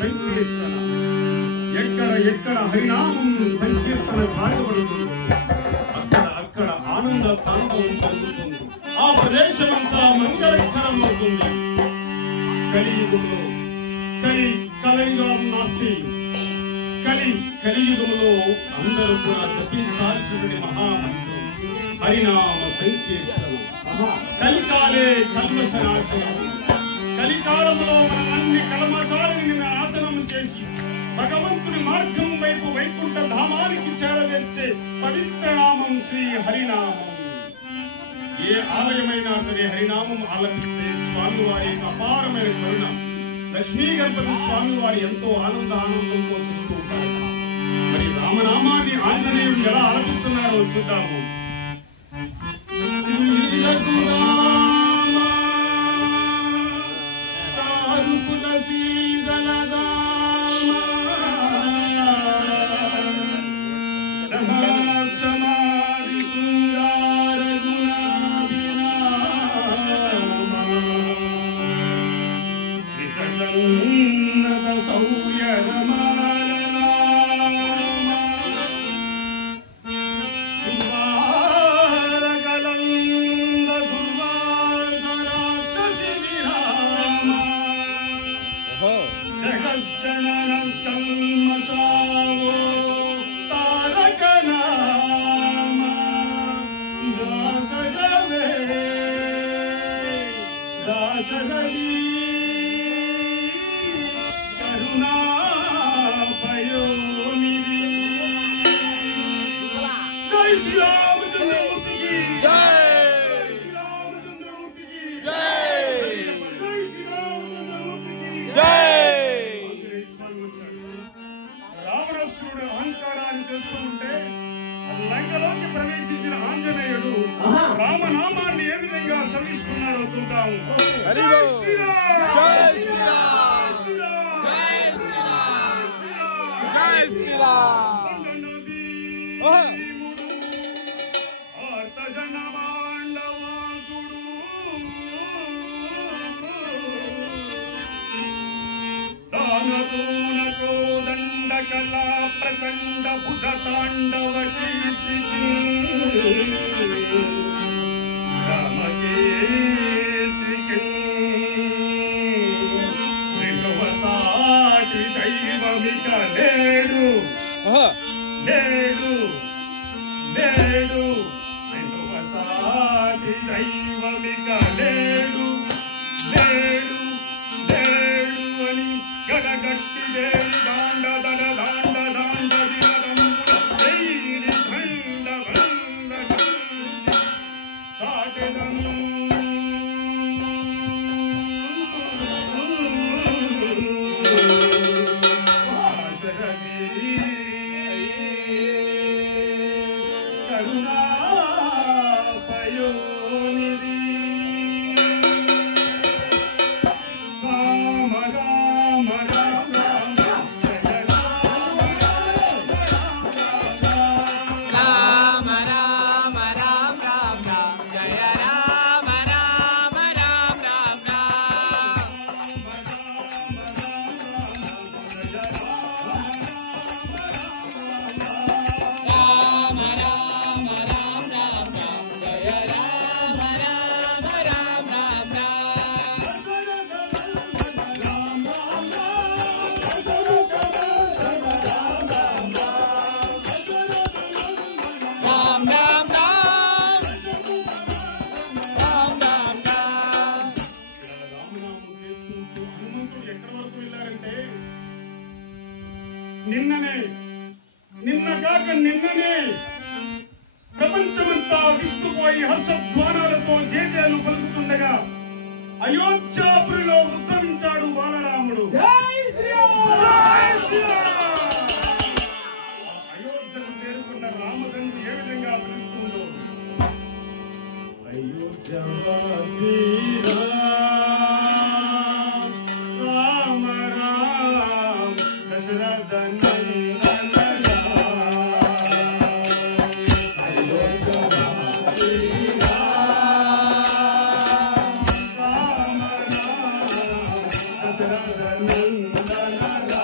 సంకీర్తన ఎక్కడ ఎక్కడ హరినామం సంకీర్తన సాగబడుతుంది అక్కడ ఆనంద తాండవం జరుగుతుంది. ఆ ప్రదేశమంతా మంగళకరమవుతుంది. కలియుగంలో కలయుగం నాస్తి. కలియుగంలో అందరూ కూడా జపించాల్సినటువంటి మహామంత్రం హరినామ సంకీర్తన. కలికాలే కల్మషనాశనం. కలికాలంలో మనం అన్ని కల్మషాలని నాశనం చేసి భగవంతుని మార్గం వైపు వైకుంఠ ధామానికి చేరవేర్చే పవిత్ర నామం శ్రీ హరినామం. ఏ ఆలయమైనా సరే హరినామం ఆలపిస్తే స్వామివారి యొక్క అపారమైన కరుణ. లక్ష్మీ గణపతి స్వామివారి ఎంతో ఆనందంతో చూస్తూ ఉంటారు. మరి రామనామాన్ని ఆంజనేయుడు ఎలా ఆలపిస్తున్నారో చూద్దాము. రావణాసురుడు అహంకారాన్ని చేస్తుంటే లంకలోకి ప్రవేశించిన ఆంజనేయుడు రామనామాన్ని ఏ విధంగా శ్రమిస్తున్నారో చూద్దాము. కళా ప్రచండ భుజ తాండవ రామకీర్తికి రెండవ సాటి దైవమిక లేడు రెండవ సాటి దైవమిక లేడు అని గడగట్టిదే నిన్ననే ప్రపంచమంతా విష్ణుపోయి హర్షధ్వానాలతో జేజేలు పలుకుతుండగా అయోధ్యాపురిలో ఉద్భవించాడు బాలరాముడు. అయోధ్యకు చేరుకున్న రామదండు ఏ విధంగా పిలుస్తుందో అయోధ్యవాసి Rama Rama Dasharatha la la la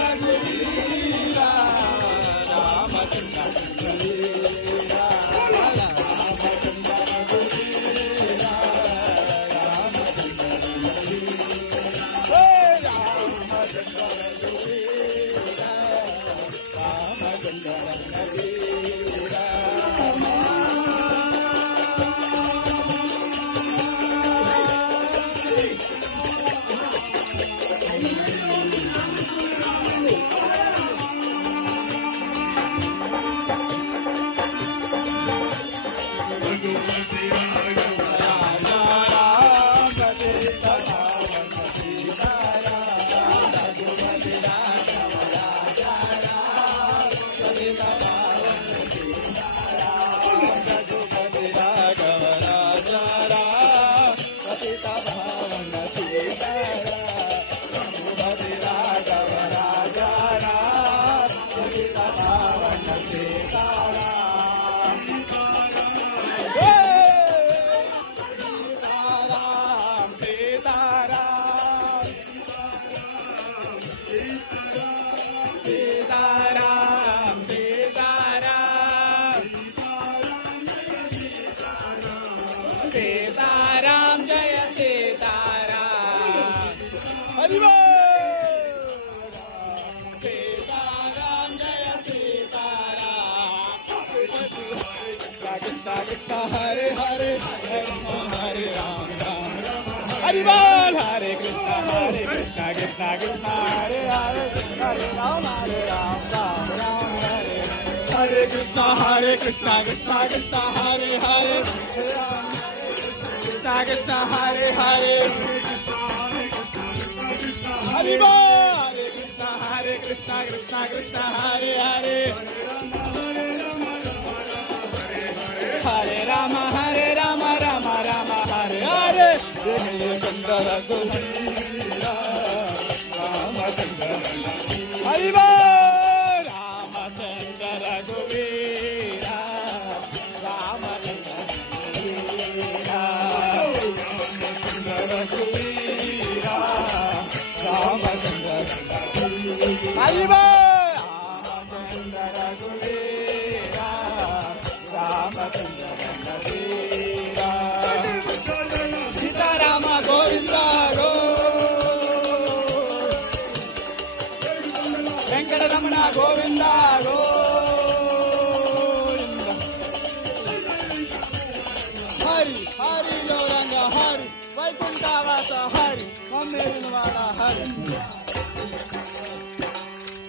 రఘువీర Ramachandra రఘువీర Ramachandra రఘువీర Ramachandra రఘువీర Ramachandra రఘువీర Ramachandra రఘువీర Sitaram जय सीताराम हरि बोल सीताराम जय सीताराम कृष्ण कृष्ण हरे हरे हरे राम राम हरि बोल हरे कृष्ण कृष्ण कृष्ण हरे हरे हरे राम राम राम हरे कृष्ण कृष्ण कृष्ण हरे हरे कृष्ण हरे हरे हरि बोल हरे कृष्ण कृष्ण हरे हरे हरे राम राम राम हरे हरे चंद्र रघुवीर रामचंद्र हरि बोल रामचंद्र रघुवीर रामचंद्र रघुवीर रामचंद्र हरि बोल रामचंद्र रघुवीर रामचंद्र रघुवीर सीताराम गोविंद गो वेंकटरमण गोविंद गो हरि हरि गौरंग हरि वैकुंठवास हरि मम्मेवाड़ हरि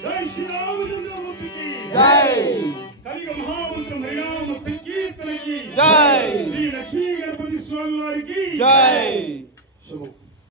जय श्री रामचंद्रमूर्ति की जय कलिग महामंत्र हरिनाम संकीर्तन की जय श्री लक्ष्मी गणपति स्वामी वारी की जय शुभ